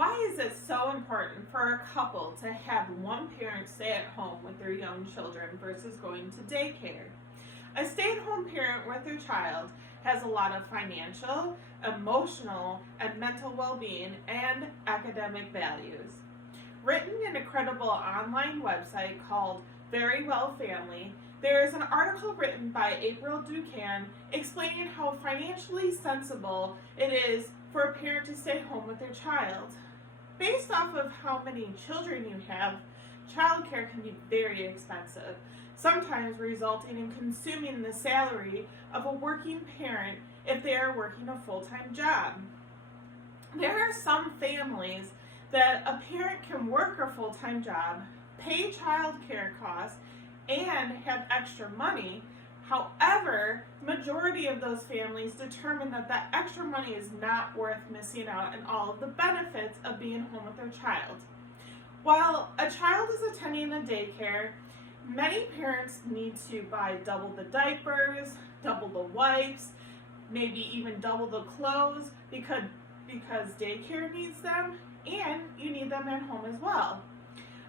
Why is it so important for a couple to have one parent stay at home with their young children versus going to daycare? A stay-at-home parent with their child has a lot of financial, emotional, and mental well-being and academic values. Written in a credible online website called Very Well Family, there is an article written by April Ducan explaining how financially sensible it is for a parent to stay home with their child. Based off of how many children you have, childcare can be very expensive, sometimes resulting in consuming the salary of a working parent if they are working a full-time job. There are some families that a parent can work a full-time job, pay childcare costs, and have extra money. However, majority of those families determine that that extra money is not worth missing out on all of the benefits of being home with their child. While a child is attending a daycare, many parents need to buy double the diapers, double the wipes, maybe even double the clothes because daycare needs them and you need them at home as well.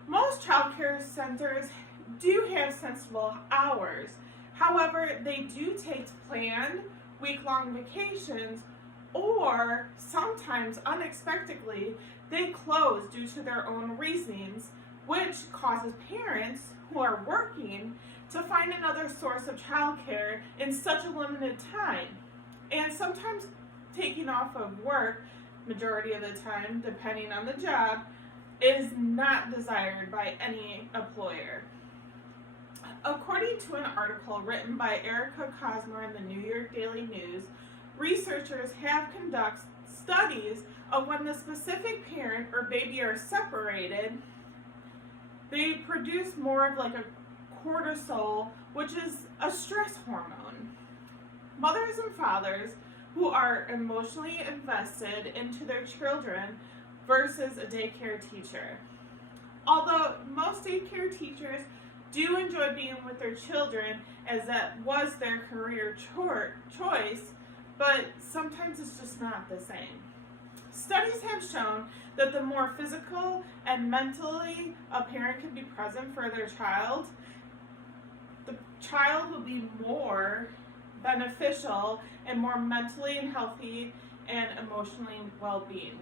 Most childcare centers do have sensible hours. However, they do take planned week-long vacations, or sometimes unexpectedly they close due to their own reasonings, which causes parents who are working to find another source of childcare in such a limited time. And sometimes taking off of work, majority of the time, depending on the job, is not desired by any employer. According to an article written by Erica Cosmer in the New York Daily News, researchers have conducted studies of when the specific parent or baby are separated, they produce more of like a cortisol, which is a stress hormone. Mothers and fathers who are emotionally invested into their children versus a daycare teacher. Although most daycare teachers do enjoy being with their children as that was their career choice, but sometimes it's just not the same. Studies have shown that the more physical and mentally a parent can be present for their child, the child will be more beneficial and more mentally and healthy and emotionally well-being.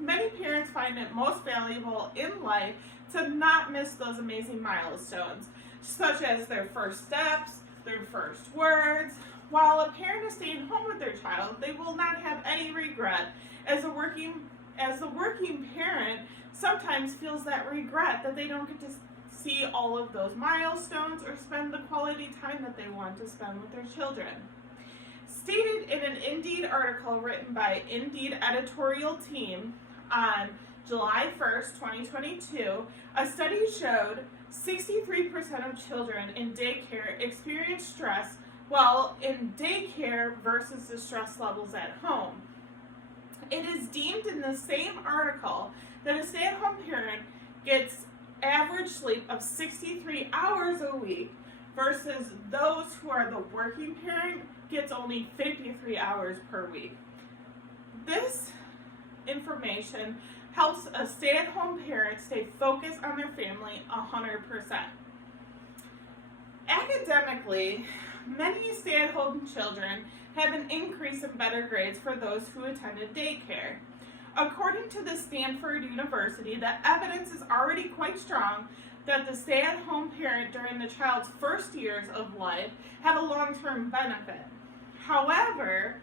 Many parents find it most valuable in life to not miss those amazing milestones, such as their first steps, their first words. While a parent is staying home with their child, they will not have any regret, as the working parent sometimes feels that regret that they don't get to see all of those milestones or spend the quality time that they want to spend with their children. Stated in an Indeed article written by Indeed editorial team on July 1st, 2022, a study showed 63% of children in daycare experience stress while in daycare versus the stress levels at home. It is deemed in the same article that a stay-at-home parent gets average sleep of 63 hours a week versus those who are the working parent gets only 53 hours per week. This information helps a stay-at-home parent stay focused on their family 100%. Academically, many stay-at-home children have an increase in better grades for those who attended daycare. According to the Stanford University, the evidence is already quite strong that the stay-at-home parent during the child's first years of life have a long-term benefit. However,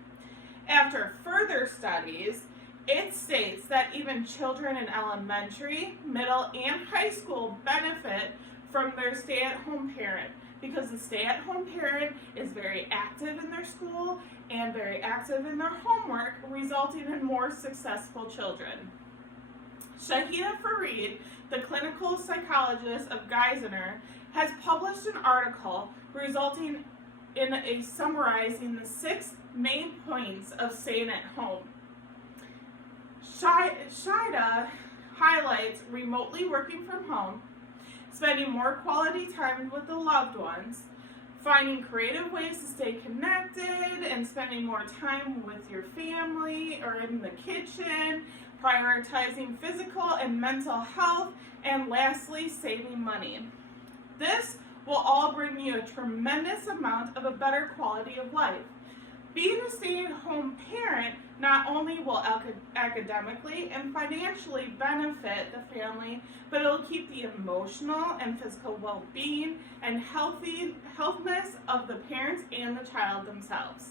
after further studies, it states that even children in elementary, middle, and high school benefit from their stay-at-home parent because the stay-at-home parent is very active in their school and very active in their homework, resulting in more successful children. Shahida Fareed, the clinical psychologist of Geisinger, has published an article resulting in a summarizing the 6 main points of staying at home. Shahida highlights remotely working from home, spending more quality time with the loved ones, finding creative ways to stay connected and spending more time with your family or in the kitchen, prioritizing physical and mental health, and lastly, saving money. This will all bring you a tremendous amount of a better quality of life. Being a stay-at-home parent not only will academically and financially benefit the family, but it will keep the emotional and physical well-being and healthiness of the parents and the child themselves.